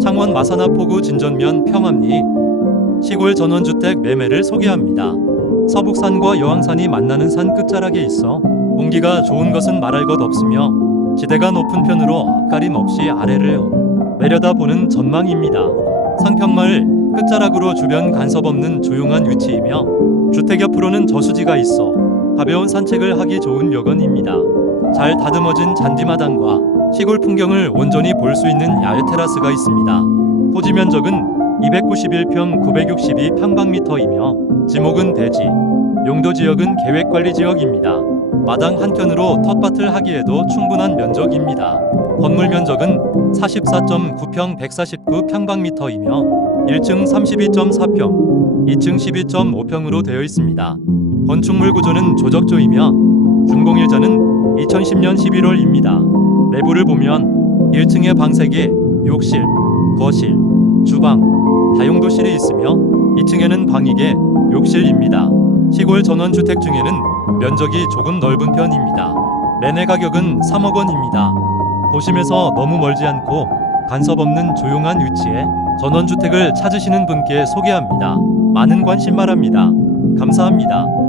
창원 마사나 포구 진전면 평암리 시골 전원주택 매매를 소개합니다. 서북산과 여왕산이 만나는 산 끝자락에 있어 공기가 좋은 것은 말할 것 없으며 지대가 높은 편으로 앞가림 없이 아래를 내려다보는 전망입니다. 상평마을 끝자락으로 주변 간섭 없는 조용한 위치이며 주택 옆으로는 저수지가 있어 가벼운 산책을 하기 좋은 여건입니다. 잘 다듬어진 잔디마당과 시골 풍경을 온전히 볼 수 있는 야외 테라스가 있습니다. 토지 면적은 291평 962평방미터이며 지목은 대지, 용도 지역은 계획관리 지역입니다. 마당 한켠으로 텃밭을 하기에도 충분한 면적입니다. 건물 면적은 44.9평 149평방미터이며 1층 32.4평, 2층 12.5평으로 되어 있습니다. 건축물 구조는 조적조이며 준공일자는 2010년 11월입니다. 내부를 보면 1층에 방세기, 욕실, 거실, 주방, 다용도실이 있으며 2층에는 방이계, 욕실입니다. 시골 전원주택 중에는 면적이 조금 넓은 편입니다. 매매 가격은 3억 원입니다. 도심에서 너무 멀지 않고 간섭 없는 조용한 위치에 전원주택을 찾으시는 분께 소개합니다. 많은 관심 바랍니다. 감사합니다.